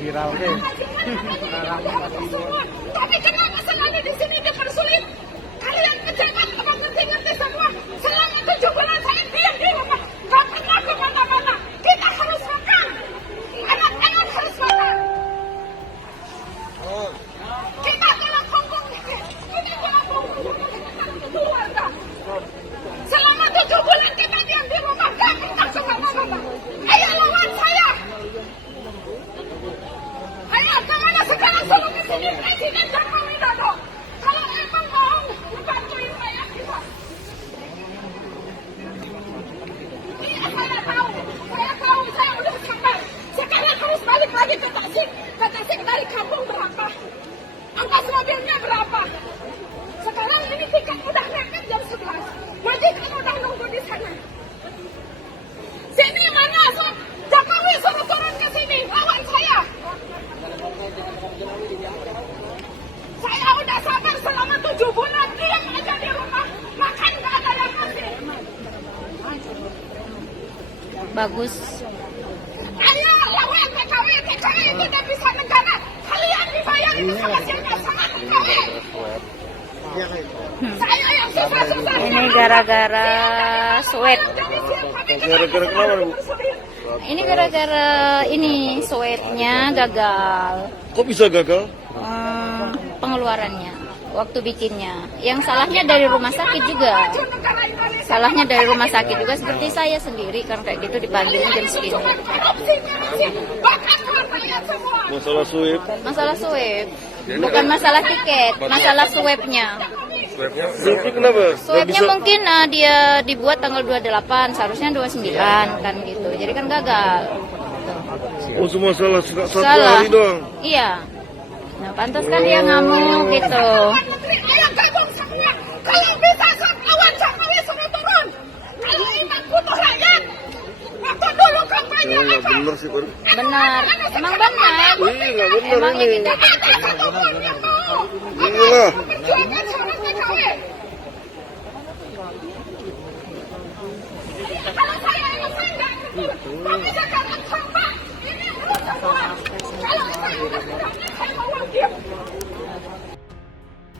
Viral deh. Tapi kenapa selalu di sini dipersulit? Kalian pejabat apa ngerti-ngerti semua. Selama 7 bulan saya diam di rumah. Gak pernah kemana-mana. Kita harus makan. Anak-anak harus makan. Kita telah kongkong. Kita telah kongkong. Keluarga. Selama 7 bulan kita diam di rumah. Gak pernah kemana-mana. Ayo lawan saya. Ayo kemana sekarang suruh ke sini Presiden Joko Widodo. Kalau emang mau bantuin rakyat kita. Iya saya tahu saya udah sampai. Sekarang harus balik lagi ke Tasik. Ke Tasik dari kampung berapa? Ongkos mobilnya berapa? Sekarang ini tiket udah mepet jam 11. Majikan udah nunggu di sana. Sini mana Jokowi suruh turun ke sini lawan saya. Saya udah sabar selama 7 bulan diam aja di rumah. Makan gak ada yang ngasih. Bagus. Ayo lawan TKW tidak bisa negara. Kalian dibayar ini sama siapa? Sama TKW. Saya yang susah-susah. Ini gara-gara sweat. Gara-gara kenapa, Bu? Ini gara-gara ini sweatnya gagal. Kok bisa gagal? Pengeluarannya waktu bikinnya. Yang salahnya dari rumah sakit juga. Salahnya dari rumah sakit juga seperti saya sendiri kan kayak gitu dipanggilin jam segini. Masalah swab. Masalah swab. Bukan masalah tiket, masalah swabnya. Swabnya kenapa? Swabnya mungkin dia dibuat tanggal 28, seharusnya 29 kan gitu. Jadi kan gagal. Oh, cuma salah satu Salah. hari doang. Iya. Nah, pantas kan dia ngamuk gitu. Ayo gabung semua. Kalau bisa lawan Jokowi suruh turun. Kalau emang butuh rakyat. Waktu dulu kampanye Ya, nggak apa? bener sih, Pak. Benar. Emang benar. Iya, nggak bener Emang ini. ini Ada satupun yang mau. Iya lah. Perjuangan seorang TKW. Kalau saya emang saya nggak ngerti. Tapi